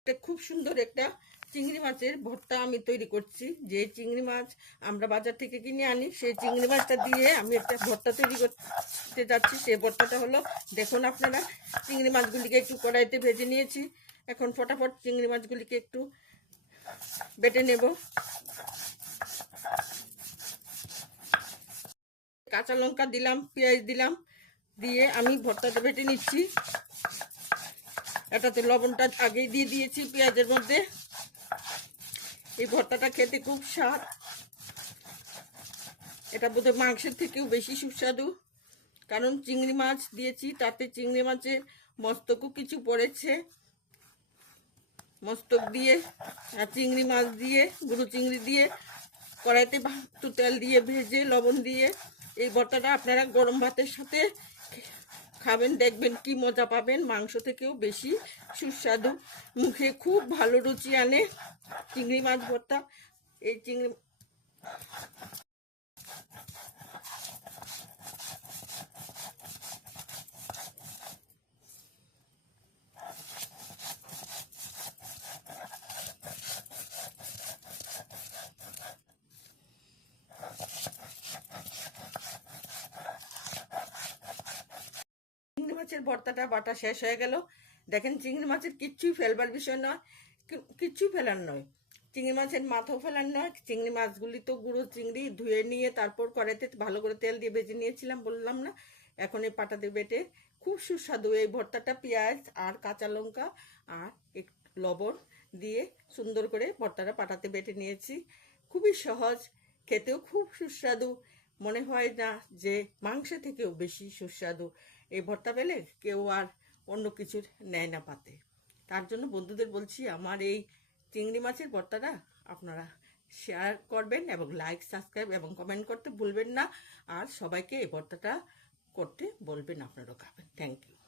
এটা খুব সুন্দর একটা চিংড়ি মাছের ভর্তা আমি তৈরি করছি। যে চিংড়ি মাছ আমরা বাজার থেকে কিনে আনি, সেই চিংড়ি মাছটা দিয়ে আমি একটা ভর্তা তৈরি করতে যাচ্ছি। সেই ভর্তাটা হলো, দেখুন আপনারা, চিংড়ি মাছগুলিকে একটু কড়াইতে ভেজে নিয়েছি। এখন ফটাফট চিংড়ি মাছগুলিকে একটু বেটে নেব। কাঁচা লঙ্কা দিলাম, পেঁয়াজ দিলাম, দিয়ে আমি ভর্তাটা বেটে নিচ্ছি। এটাতে লবণটা আগেই দিয়ে দিয়েছি পেঁয়াজের মধ্যে। এই ভর্তাটা খেতে খুব স্বাদ, এটা বোধহয় মাংসের থেকেও বেশি সুস্বাদু, কারণ চিংড়ি মাছ দিয়েছি, তাতে চিংড়ি মাছের মস্তকও কিছু পড়েছে। মস্তক দিয়ে আর চিংড়ি মাছ দিয়ে, গুঁড়ো চিংড়ি দিয়ে কড়াইতে একটু তেল দিয়ে ভেজে লবণ দিয়ে এই ভর্তাটা আপনারা গরম ভাতের সাথে খাবেন, দেখবেন কি মজা পাবেন। মাংস থেকেও বেশি সুস্বাদু, মুখে খুব ভালো রুচি আনে চিংড়ি মাছ ভর্তা। এই চিংড়ি মাছের ভর্তাটা বাটা শেষ হয়ে গেল। দেখেন, চিংড়ি মাছের কিচ্ছুই ফেলবার বিষয় নয়, কিচ্ছু ফেলার নয়। চিংড়ি মাছের মাথাও ফেলার নয়। চিংড়ি মাছগুলি তো গুঁড়ো চিংড়ি ধুয়ে নিয়ে তারপর কড়াইতে ভালো করে তেল দিয়ে ভেজে নিয়েছিলাম, বললাম না। এখন এই পাটাতে বেটে খুব সুস্বাদু এই ভর্তাটা পেঁয়াজ আর কাঁচা লঙ্কা আর একটু লবণ দিয়ে সুন্দর করে ভর্তাটা পাটাতে বেটে নিয়েছি। খুবই সহজ, খেতেও খুব সুস্বাদু, মনে হয় না যে মাংসের থেকেও বেশি সুস্বাদু। এই ভর্তা পেলে কেউ আর অন্য কিছুর নেয় না পাতে। তার জন্য বন্ধুদের বলছি, আমার এই চিংড়ি মাছের ভর্তাটা আপনারা শেয়ার করবেন এবং লাইক, সাবস্ক্রাইব এবং কমেন্ট করতে ভুলবেন না। আর সবাইকে এই ভর্তাটা করতে বলবেন, আপনারাও খাবেন। Thank you.